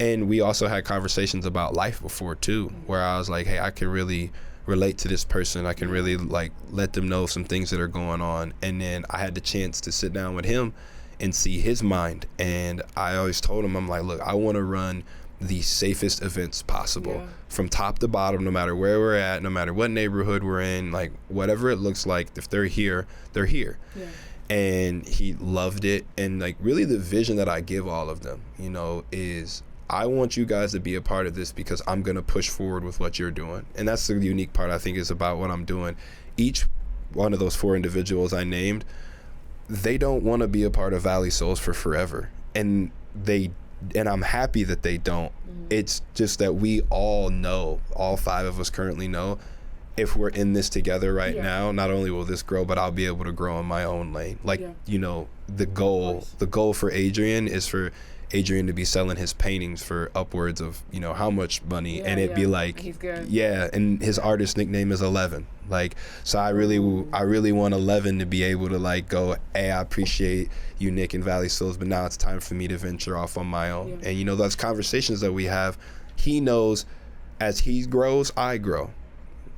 And we also had conversations about life before too, where I was like, hey, I can really relate to this person. I can really like let them know some things that are going on. And then I had the chance to sit down with him and see his mind. And I always told him, I'm like, look, I want to run the safest events possible from top to bottom, no matter where we're at, no matter what neighborhood we're in, like whatever it looks like, if they're here, they're here. And he loved it. And like, really the vision that I give all of them, is I want you guys to be a part of this because I'm going to push forward with what you're doing. And that's the unique part, I think, is about what I'm doing. Each one of those 4 individuals I named, they don't want to be a part of Valley Soulz for forever. And I'm happy that they don't. It's just that we all know, all 5 of us currently know, if we're in this together right now, not only will this grow, but I'll be able to grow in my own lane. Like, you know, the goal for Adrian is for Adrian to be selling his paintings for upwards of, you know, how much money, and it'd be like, he's good. And his artist nickname is 11. Like, so I really want 11 to be able to like go, hey, I appreciate you, Nick and Valley Soulz, but now it's time for me to venture off on my own. And you know, those conversations that we have, he knows as he grows, I grow,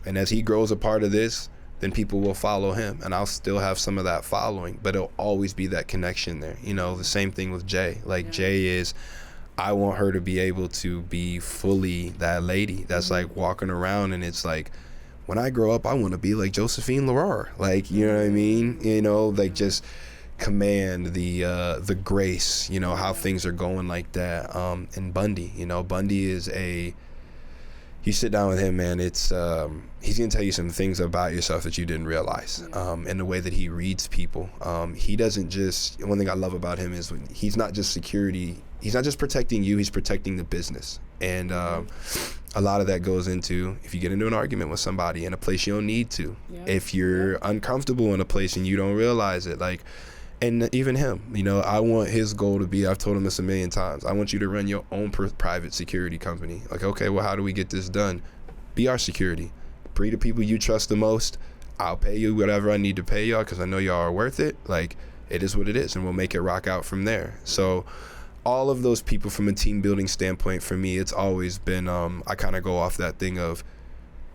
and as he grows a part of this, then people will follow him, and I'll still have some of that following, but it'll always be that connection there. You know, the same thing with Jay. Like, Jay is, I want her to be able to be fully that lady that's like walking around, and it's like, when I grow up, I want to be like Josephine Leroy. Like, you know what I mean? You know, like just command the grace, you know, how things are going like that. And Bundy, you know, Bundy is you sit down with him, man, it's he's gonna tell you some things about yourself that you didn't realize. And the way that he reads people, he doesn't just, one thing I love about him is when he's not just security, he's not just protecting you, he's protecting the business. And a lot of that goes into, if you get into an argument with somebody in a place you don't need to, if you're uncomfortable in a place and you don't realize it, like, and even him, you know, I want his goal to be, I've told him this a million times, I want you to run your own private security company. Like, okay, well, how do we get this done? Be our security. Be the people you trust the most. I'll pay you whatever I need to pay y'all because I know y'all are worth it. Like, it is what it is, and we'll make it rock out from there. So all of those people from a team building standpoint, for me, it's always been, I kind of go off that thing of,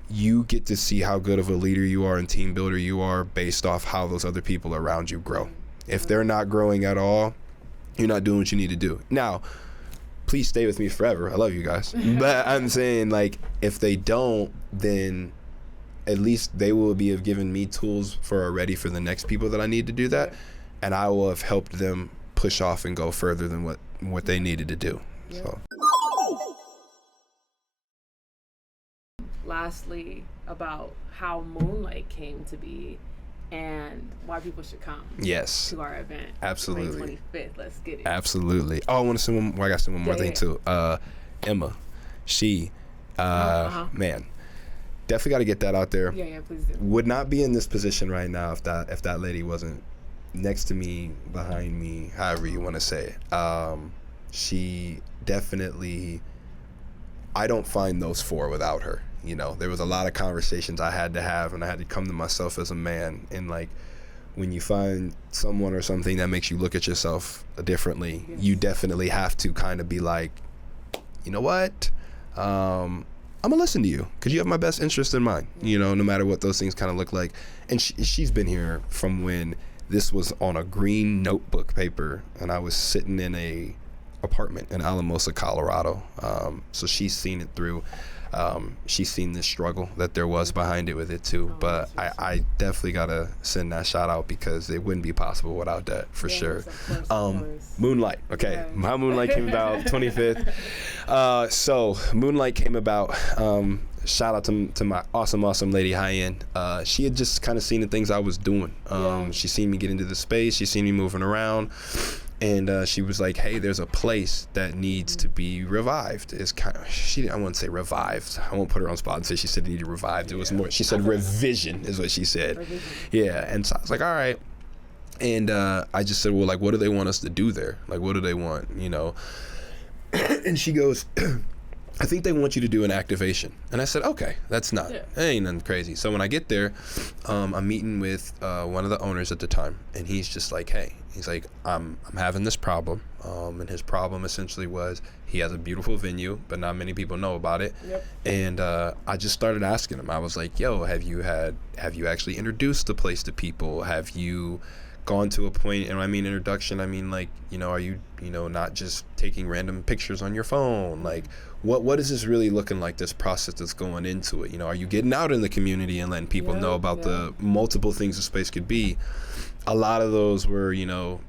you get to see how good of a leader you are and team builder you are based off how those other people around you grow. If they're not growing at all, you're not doing what you need to do. Now, please stay with me forever. I love you guys. But I'm saying, like, if they don't, then at least they will have given me tools ready for the next people that I need to do that. And I will have helped them push off and go further than what they needed to do. So. Lastly, about how Moonlight came to be and why people should come to our event. Absolutely. May 25th. Let's get it. Absolutely. Oh, I want to say one more. I got to say one more thing too. Emma, she, man, definitely got to get that out there. Yeah, please do. Would not be in this position right now if that lady wasn't next to me, behind me, however you want to say it. She definitely, I don't find those four without her. You know, there was a lot of conversations I had to have, and I had to come to myself as a man. And like, when you find someone or something that makes you look at yourself differently, you definitely have to kind of be like, you know what? I'm gonna listen to you because you have my best interest in mind, you know, no matter what those things kind of look like. And she's been here from when this was on a green notebook paper and I was sitting in a apartment in Alamosa, Colorado. So she's seen it through. She's seen the struggle that there was behind it with it too. But I definitely gotta send that shout out because it wouldn't be possible without that for sure. Of course. Moonlight. Okay, my Moonlight came about 25th. So Moonlight came about. Shout out to my awesome lady Hyen. She had just kind of seen the things I was doing. She seen me get into the space. She seen me moving around. And she was like, hey, there's a place that needs to be revived. It's kind of, I wouldn't say revived. I won't put her on spot and say she said it needed revived. It was more, she said revision is what she said. Yeah, and so I was like, all right. And I just said, well, like, what do they want us to do there? Like, what do they want, you know? And she goes, I think they want you to do an activation. And I said, okay, that ain't nothing crazy. So when I get there, I'm meeting with one of the owners at the time, and he's just like, hey, he's like, I'm having this problem. And his problem essentially was he has a beautiful venue, but not many people know about it. And I just started asking him. I was like, yo, have you actually introduced the place to people? Have you gone to a point, and I mean introduction, I mean, like, you know, are you know, not just taking random pictures on your phone? Like, what is this really looking like, this process that's going into it? You know, are you getting out in the community and letting people know about the multiple things the space could be? A lot of those were, you know,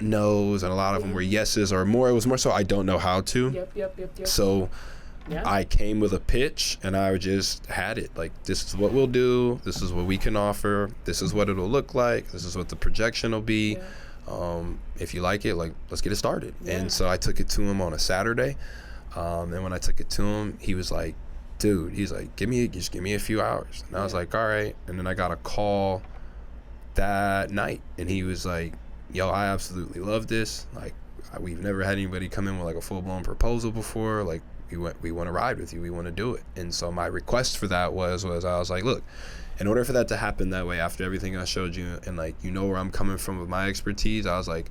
no's, and a lot of them were yeses, or more, it was more so I don't know how to. So I came with a pitch, and I just had it like, this is what we'll do, this is what we can offer, this is what it'll look like, this is what the projection will be. If you like it, like, let's get it started. And so I took it to him on a Saturday, and when I took it to him, he was like, dude, he's like, just give me a few hours. And I was like, all right. And then I got a call that night, and he was like, yo, I absolutely love this. Like, we've never had anybody come in with like a full-blown proposal before. Like, we want to ride with you. We want to do it. And so my request for that was I was like, look, in order for that to happen that way, after everything I showed you, and like, you know where I'm coming from with my expertise, I was like,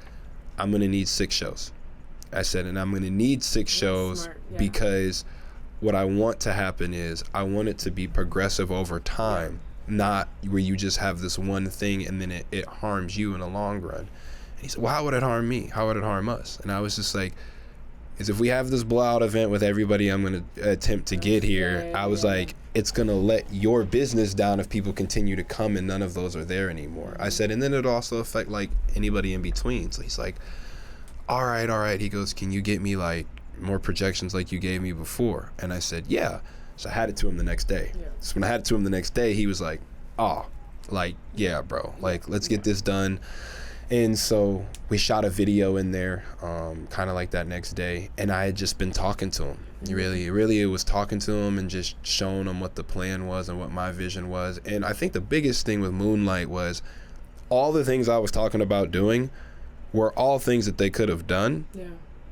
I'm going to need 6 shows. I said, and I'm going to need 6 shows because what I want to happen is I want it to be progressive over time, not where you just have this one thing and then it harms you in the long run. And he said, well, how would it harm me? How would it harm us? And I was just like, is if we have this blowout event with everybody I'm going to attempt to get here, I was like, it's going to let your business down if people continue to come and none of those are there anymore. I said, and then it'll also affect like anybody in between. So he's like, all right. He goes, can you get me like more projections like you gave me before? And I said, yeah. So I had it to him the next day. So when I had it to him the next day, he was like, oh, like, yeah, bro, like, let's get this done. And so we shot a video in there, kind of like that next day. And I had just been talking to him. Really, it was talking to him and just showing him what the plan was and what my vision was. And I think the biggest thing with Moonlight was all the things I was talking about doing were all things that they could have done.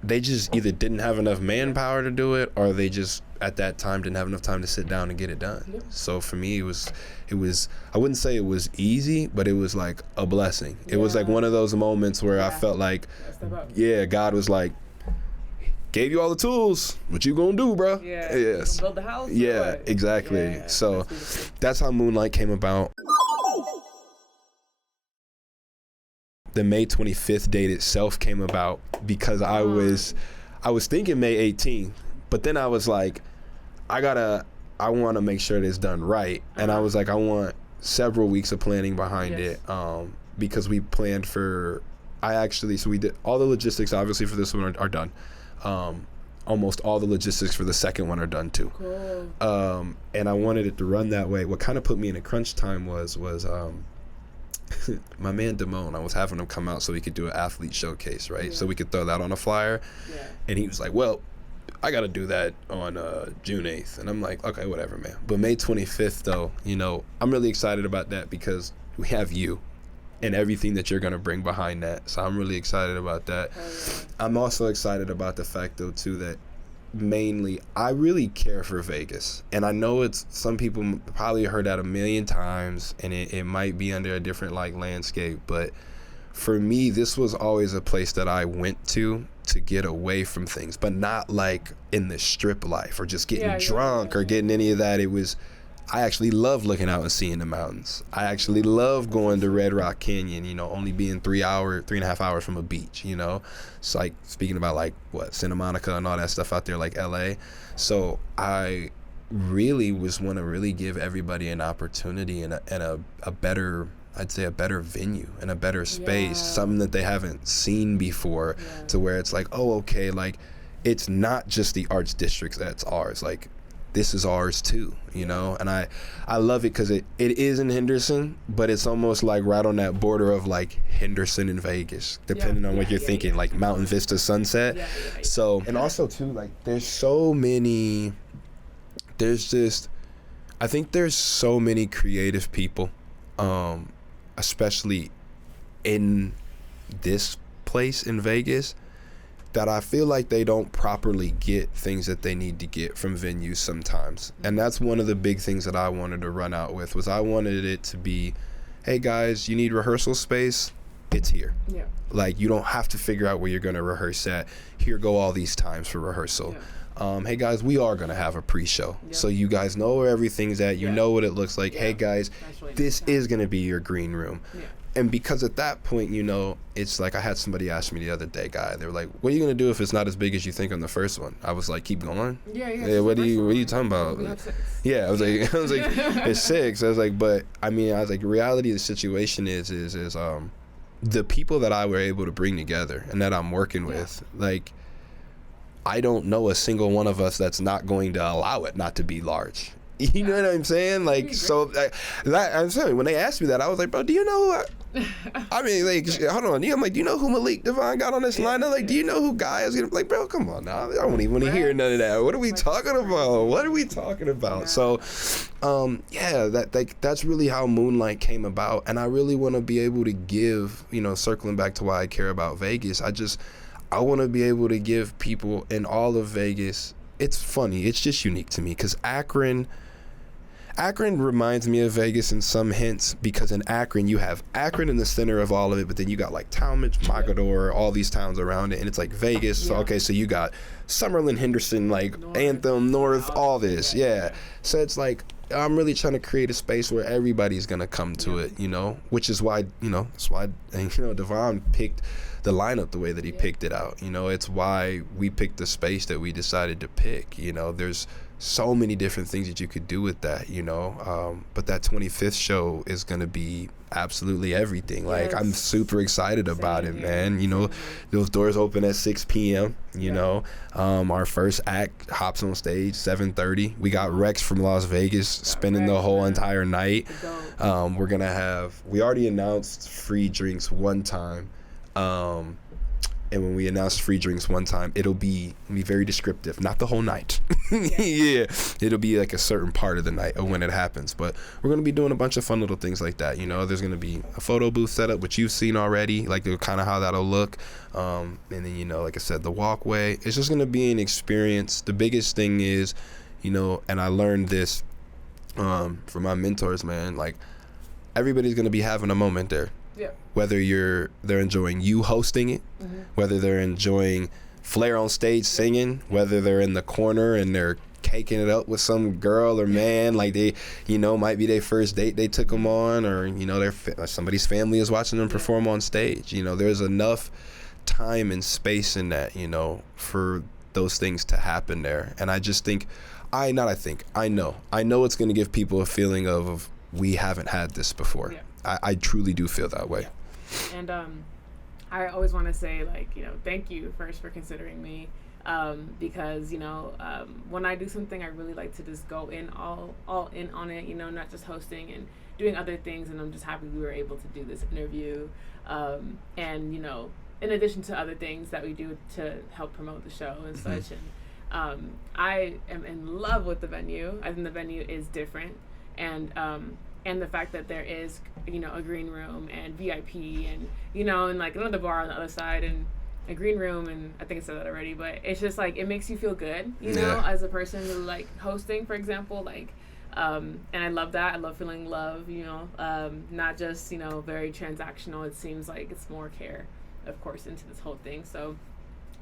They just either didn't have enough manpower to do it, or they just at that time didn't have enough time to sit down and get it done. So for me, it was I wouldn't say it was easy, but it was like a blessing. It was like one of those moments where I felt like, God was like, gave you all the tools, what you gonna do, bro? Yes. Build the house. Exactly. So that's how Moonlight came about. The May 25th date itself came about because I was thinking May 18th, but then I was like, I want to make sure it's done right. And I was like, I want several weeks of planning behind it, because we planned for, so we did all the logistics obviously for this one are done. Almost all the logistics for the second one are done too. Cool. And I wanted it to run that way. What kind of put me in a crunch time was my man DEVON, I was having him come out so we could do an athlete showcase, right? So we could throw that on a flyer. And he was like, well, I got to do that on June 8th. And I'm like, okay, whatever, man. But May 25th, though, you know, I'm really excited about that because we have you and everything that you're going to bring behind that. So I'm really excited about that. I'm also excited about the fact, though, too, that mainly I really care for Vegas, and I know it's some people probably heard that a million times, and it might be under a different like landscape, but for me this was always a place that I went to get away from things, but not like in the strip life or just getting drunk or getting any of that. It was, I actually love looking out and seeing the mountains. I actually love going to Red Rock Canyon, you know, only being 3.5 hours from a beach, you know. It's like speaking about like Santa Monica and all that stuff out there, like LA. So I really want to really give everybody an opportunity and a better, I'd say a better venue and a better space, something that they haven't seen before, to where it's like, oh, okay, like it's not just the arts districts that's ours, like this is ours too, you know. And I love it because it is in Henderson, but it's almost like right on that border of like Henderson and Vegas, depending on what you're thinking, like Mountain Vista, Sunset. So, and also too, like there's so many, I think there's so many creative people, especially in this place in Vegas, that I feel like they don't properly get things that they need to get from venues sometimes. And that's one of the big things that I wanted to run out with, was I wanted it to be, hey guys, you need rehearsal space, it's here. Like you don't have to figure out where you're gonna rehearse at. Here go all these times for rehearsal. Hey guys, we are gonna have a pre-show, so you guys know where everything's at, you know what it looks like. Hey guys, this is gonna be your green room. And because at that point, you know, it's like I had somebody ask me the other day, they were like, what are you going to do if it's not as big as you think on the first one? I was like, keep going. What are you talking about? I was like, it's 6. I was like, but I mean, I was like, the reality of the situation is the people that I were able to bring together and that I'm working with, like, I don't know a single one of us that's not going to allow it not to be large. You know what I'm saying? Like, so I'm saying, when they asked me that, I was like, bro, do you know I mean, like, hold on. I'm like, do you know who Malik Devon got on this lineup? Like, do you know who Guy is gonna, like, bro, come on now. I don't even want to hear none of that. What are we talking about? What are we talking about? So, yeah, that's really how Moonlight came about. And I really want to be able to give, you know, circling back to why I care about Vegas, I want to be able to give people in all of Vegas. It's funny. It's just unique to me because Akron reminds me of Vegas in some hints, because in Akron, you have Akron in the center of all of it, but then you got like Talmadge, Mogador, all these towns around it, and it's like Vegas. So, okay, so you got Summerlin, Henderson, like Anthem, North, all this. Yeah. So it's like, I'm really trying to create a space where everybody's going to come to it, you know, which is why, you know, DEVON picked the lineup the way that he picked it out. You know, it's why we picked the space that we decided to pick. You know, there's so many different things that you could do with that, you know, but that 25th show is going to be absolutely everything. Like, I'm super excited about it, man. You know, those doors open at 6 p.m., you know. Our first act hops on stage 7:30. We got Rex from Las Vegas spending the whole entire night. We're going to have, we already announced free drinks one time. And when we announce free drinks one time, it'll be very descriptive, not the whole night. Yeah, it'll be like a certain part of the night of when it happens. But we're gonna be doing a bunch of fun little things like that. You know, there's gonna be a photo booth set up, which you've seen already, like kind of how that'll look. And then, you know, like I said, the walkway. It's just gonna be an experience. The biggest thing is, you know, and I learned this from my mentors, man. Like, everybody's gonna be having a moment there. Yeah. Whether they're enjoying you hosting it, whether they're enjoying Flair on stage singing, whether they're in the corner and they're caking it up with some girl or man, like they, you know, might be their first date they took them on, or, you know, somebody's family is watching them perform on stage. You know, there's enough time and space in that, you know, for those things to happen there. And I just think, I know it's going to give people a feeling of we haven't had this before. Yeah. I truly do feel that way. Yeah. And I always want to say, like, you know, thank you first for considering me, because, you know, when I do something, I really like to just go in all in on it, you know, not just hosting and doing other things. And I'm just happy we were able to do this interview. And, you know, in addition to other things that we do to help promote the show and such. And I am in love with the venue. I think the venue is different. And the fact that there is, you know, a green room and VIP and, you know, and like another bar on the other side and a green room, and I think I said that already, but it's just like, it makes you feel good, you know, as a person who like hosting, for example, like, and I love that. I love feeling love, you know, not just, you know, very transactional. It seems like it's more care, of course, into this whole thing. So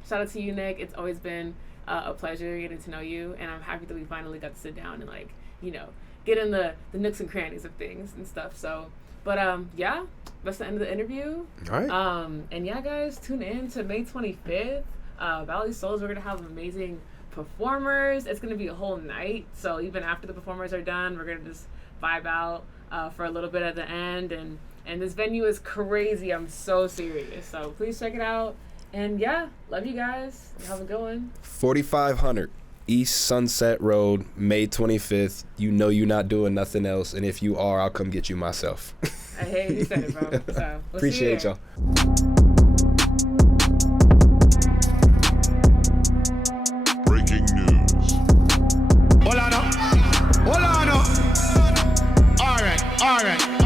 shout out to you, Nick. It's always been a pleasure getting to know you, and I'm happy that we finally got to sit down and, like, you know, get in the nooks and crannies of things and stuff. So, but yeah, that's the end of the interview. All right. And yeah, guys, tune in to May 25th. Valley Soulz, we're gonna have amazing performers. It's gonna be a whole night. So even after the performers are done, we're gonna just vibe out for a little bit at the end. And this venue is crazy. I'm so serious. So please check it out. And yeah, love you guys. Have a good one. 4500 East Sunset Road, May 25th. You know you're not doing nothing else, and if you are, I'll come get you myself. Hey, you said it, bro. So, appreciate y'all. Breaking news. Hold on. All right.